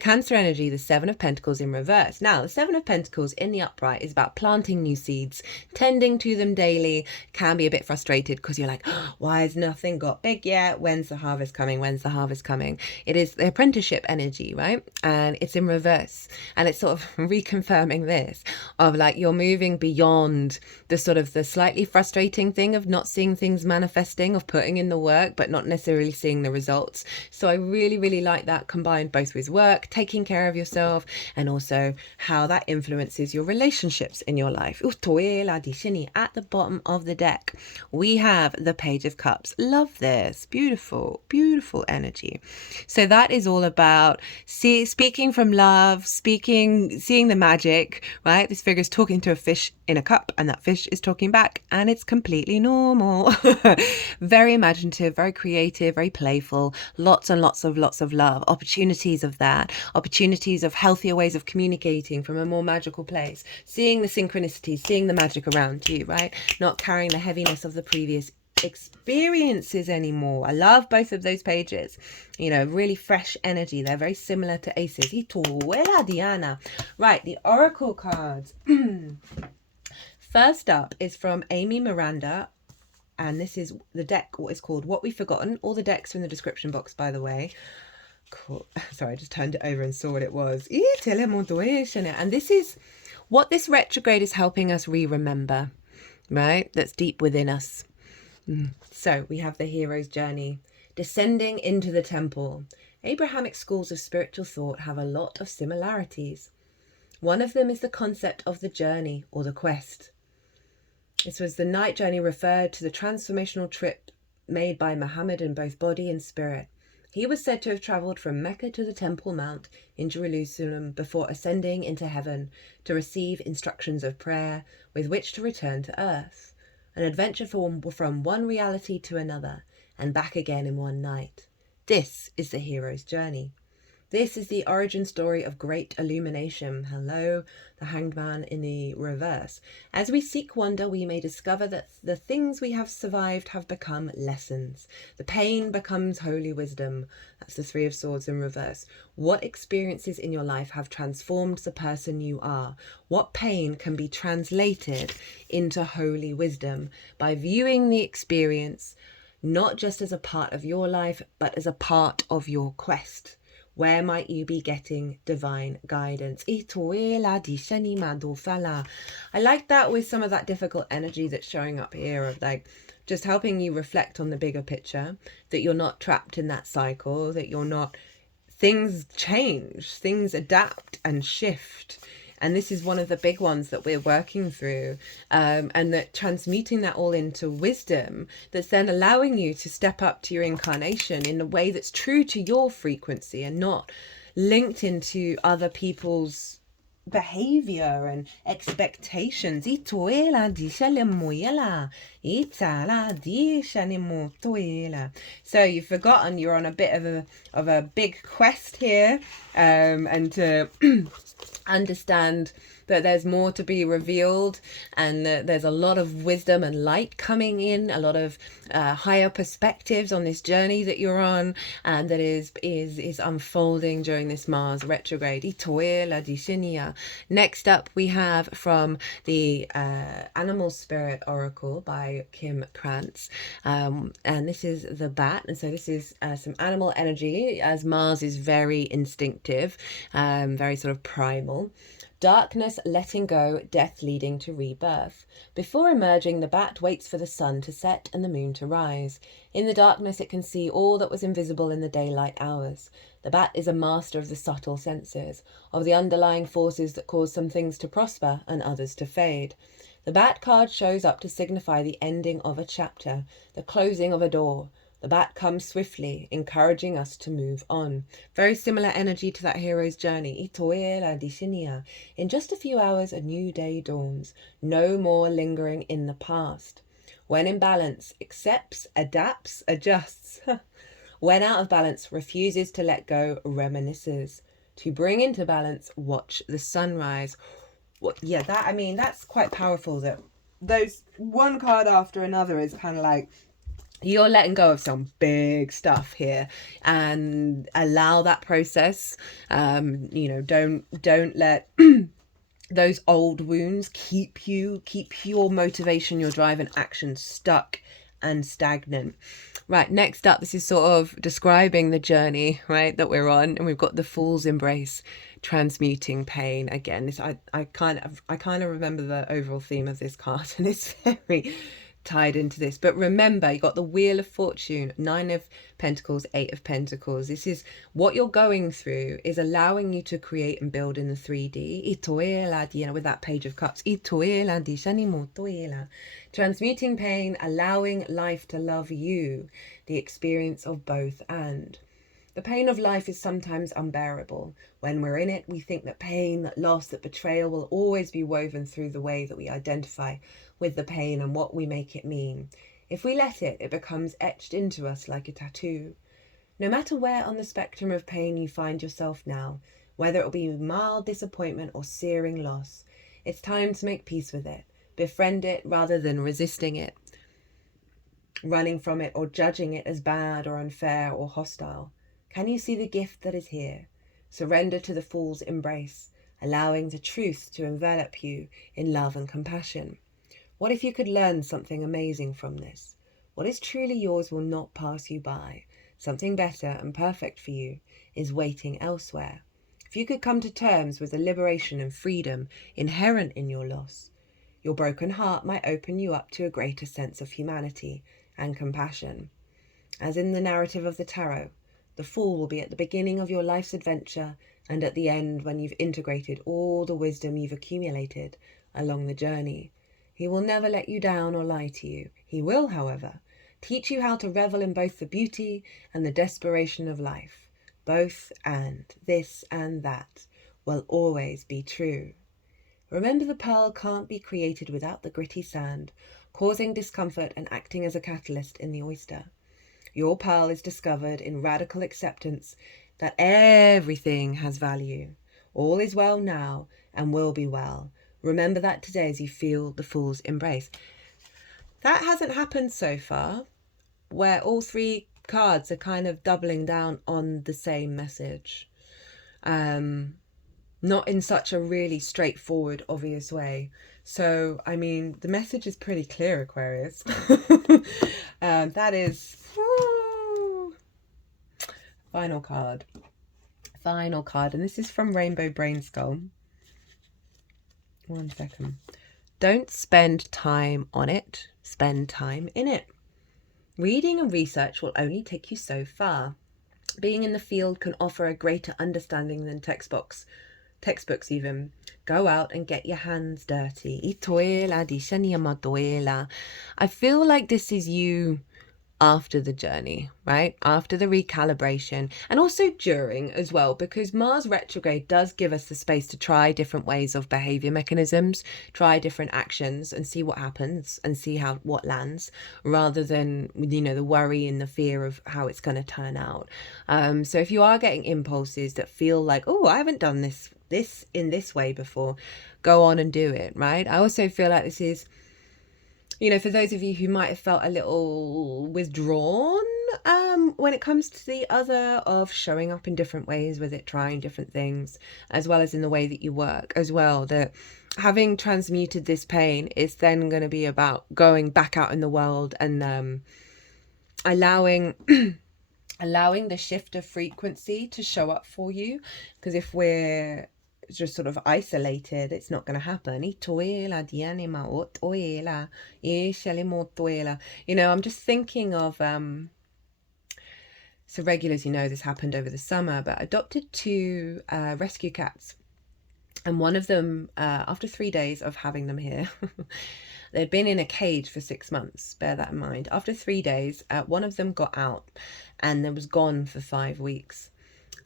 Cancer energy, the 7 of Pentacles in reverse. Now, the 7 of Pentacles in the upright is about planting new seeds, tending to them daily. Can be a bit frustrated because you're like, oh, why has nothing got big yet? When's the harvest coming? When's the harvest coming? It is the apprenticeship energy, right? And it's in reverse. And it's sort of reconfirming this of like, you're moving beyond the sort of the slightly frustrating thing of not seeing things manifesting, of putting in the work but not necessarily seeing the results. So I really, really like that, combined both with work, taking care of yourself, and also how that influences your relationships in your life. At the bottom of the deck, we have the Page of Cups. Love this. Beautiful, beautiful energy. So that is all about speaking from love, seeing the magic, right? This figure is talking to a fish in a cup, and that fish is talking back, and it's completely normal. Very imaginative, very creative, very playful, lots and lots of love, opportunities of that, opportunities of healthier ways of communicating from a more magical place, seeing the synchronicities, seeing the magic around you, right? Not carrying the heaviness of the previous experiences anymore. I love both of those pages. You know, really fresh energy. They're very similar to aces. Right, the oracle cards. First up is from Amy Miranda, and this is the deck, what is called What We've Forgotten. All the decks are in the description box, by the way. Cool. Sorry, I just turned it over and saw what it was. And this is what this retrograde is helping us remember, right? That's deep within us. So we have the hero's journey, descending into the temple. Abrahamic schools of spiritual thought have a lot of similarities. One of them is the concept of the journey or the quest. This was the night journey referred to the transformational trip made by Muhammad in both body and spirit. He was said to have travelled from Mecca to the Temple Mount in Jerusalem before ascending into heaven to receive instructions of prayer with which to return to earth. An adventure from one reality to another and back again in one night. This is the hero's journey. This is the origin story of great illumination. Hello, the Hanged Man in the reverse. As we seek wonder, we may discover that the things we have survived have become lessons. The pain becomes holy wisdom. That's the 3 of Swords in reverse. What experiences in your life have transformed the person you are? What pain can be translated into holy wisdom by viewing the experience not just as a part of your life, but as a part of your quest? Where might you be getting divine guidance? I like that with some of that difficult energy that's showing up here of like just helping you reflect on the bigger picture, that you're not trapped in that cycle, that you're not, things change, things adapt and shift. And this is one of the big ones that we're working through, and that transmuting that all into wisdom that's then allowing you to step up to your incarnation in a way that's true to your frequency and not linked into other people's behavior and expectations. Itala di shanimo toila. So you've forgotten you're on a bit of a big quest here, and to understand that there's more to be revealed, and that there's a lot of wisdom and light coming in, a lot of higher perspectives on this journey that you're on, and that is unfolding during this Mars retrograde. Next up, we have from the Animal Spirit Oracle by Krans, and this is the bat, and so this is some animal energy, as Mars is very instinctive, very sort of primal. Darkness letting go, death leading to rebirth. Before emerging, the bat waits for the sun to set and the moon to rise. In the darkness, it can see all that was invisible in the daylight hours. The bat is a master of the subtle senses, of the underlying forces that cause some things to prosper and others to fade. The bat card shows up to signify the ending of a chapter, the closing of a door. The bat comes swiftly, encouraging us to move on. Very similar energy to that hero's journey. In just a few hours, a new day dawns. No more lingering in the past. When in balance, accepts, adapts, adjusts. When out of balance, refuses to let go, reminisces. To bring into balance, watch the sunrise. That's quite powerful, that those one card after another is kind of like, you're letting go of some big stuff here, and allow that process. Don't let those old wounds keep your motivation, your drive and action stuck and stagnant. Right, next up, this is sort of describing the journey, right, that we're on, and we've got the Fool's Embrace, transmuting pain. Again, this I kind of remember the overall theme of this card, and it's very tied into this. But remember, you got the Wheel of Fortune, 9 of Pentacles, 8 of Pentacles. This is what you're going through, is allowing you to create and build in the 3D. With that Page of Cups. Transmuting pain, allowing life to love you. The experience of both and. The pain of life is sometimes unbearable. When we're in it, we think that pain, that loss, that betrayal will always be woven through the way that we identify with the pain and what we make it mean. If we let it, it becomes etched into us like a tattoo. No matter where on the spectrum of pain you find yourself now, whether it will be mild disappointment or searing loss, it's time to make peace with it. Befriend it rather than resisting it, running from it, or judging it as bad or unfair or hostile. Can you see the gift that is here? Surrender to the Fool's embrace, allowing the truth to envelop you in love and compassion. What if you could learn something amazing from this? What is truly yours will not pass you by. Something better and perfect for you is waiting elsewhere. If you could come to terms with the liberation and freedom inherent in your loss, your broken heart might open you up to a greater sense of humanity and compassion. As in the narrative of the tarot, the Fool will be at the beginning of your life's adventure and at the end when you've integrated all the wisdom you've accumulated along the journey. He will never let you down or lie to you. He will, however, teach you how to revel in both the beauty and the desperation of life. Both and this and that will always be true. Remember, the pearl can't be created without the gritty sand, causing discomfort and acting as a catalyst in the oyster. Your pearl is discovered in radical acceptance that everything has value. All is well now and will be well. Remember that today as you feel the Fool's embrace. That hasn't happened so far, where all three cards are kind of doubling down on the same message. Not in such a really straightforward, obvious way. So, I mean, the message is pretty clear, Aquarius. That is... Final card. And this is from Rainbow Brain Skull. 1 second. Don't spend time on it. Spend time in it. Reading and research will only take you so far. Being in the field can offer a greater understanding than textbooks even. Go out and get your hands dirty. I feel like this is you after the journey, right? After the recalibration, and also during as well, because Mars retrograde does give us the space to try different ways of behavior mechanisms, try different actions and see what happens and see how what lands, rather than, you know, the worry and the fear of how it's going to turn out. So if you are getting impulses that feel like, oh, I haven't done this in this way before, go on and do it, right? I also feel like this is, you know, for those of you who might have felt a little withdrawn when it comes to the other of showing up in different ways with it, trying different things, as well as in the way that you work as well, that having transmuted this pain is then going to be about going back out in the world and allowing allowing the shift of frequency to show up for you. Because if we're just sort of isolated, it's not going to happen. You know, I'm just thinking of so regulars, you know, this happened over the summer, but I adopted two rescue cats, and one of them, after 3 days of having them here, they'd been in a cage for 6 months, bear that in mind. After 3 days, one of them got out and then was gone for 5 weeks,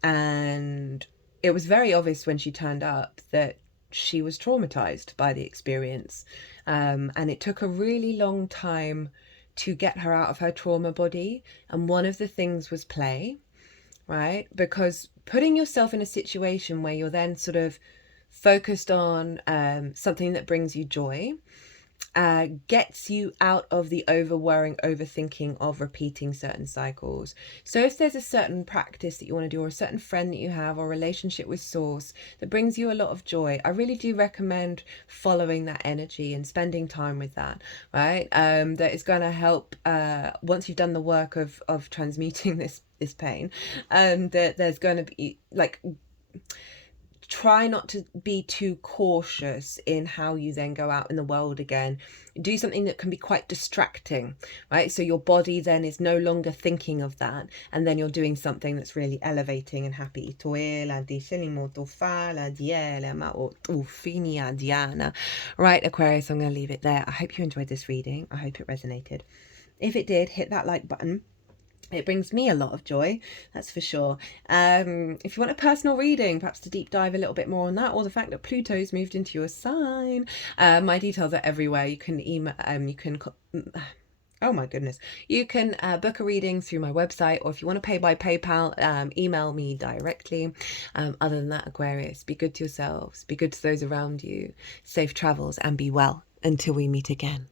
and it was very obvious when she turned up that she was traumatized by the experience, and it took a really long time to get her out of her trauma body. And one of the things was play, right? Because putting yourself in a situation where you're then sort of focused on something that brings you joy gets you out of the over-worrying, overthinking of repeating certain cycles. So if there's a certain practice that you want to do, or a certain friend that you have, or relationship with source that brings you a lot of joy, I really do recommend following that energy and spending time with that, right? That is going to help once you've done the work of transmuting this pain, that there's going to be like, try not to be too cautious in how you then go out in the world again. Do something that can be quite distracting, right? So your body then is no longer thinking of that, and then you're doing something that's really elevating and happy. Right, Aquarius, I'm going to leave it there. I hope you enjoyed this reading. I hope it resonated. If it did, hit that like button. It brings me a lot of joy, that's for sure. If you want a personal reading, perhaps to deep dive a little bit more on that, or the fact that Pluto's moved into your sign, my details are everywhere. You can email, oh my goodness, you can book a reading through my website, or if you want to pay by PayPal, email me directly. Other than that, Aquarius, be good to yourselves, be good to those around you, safe travels, and be well until we meet again.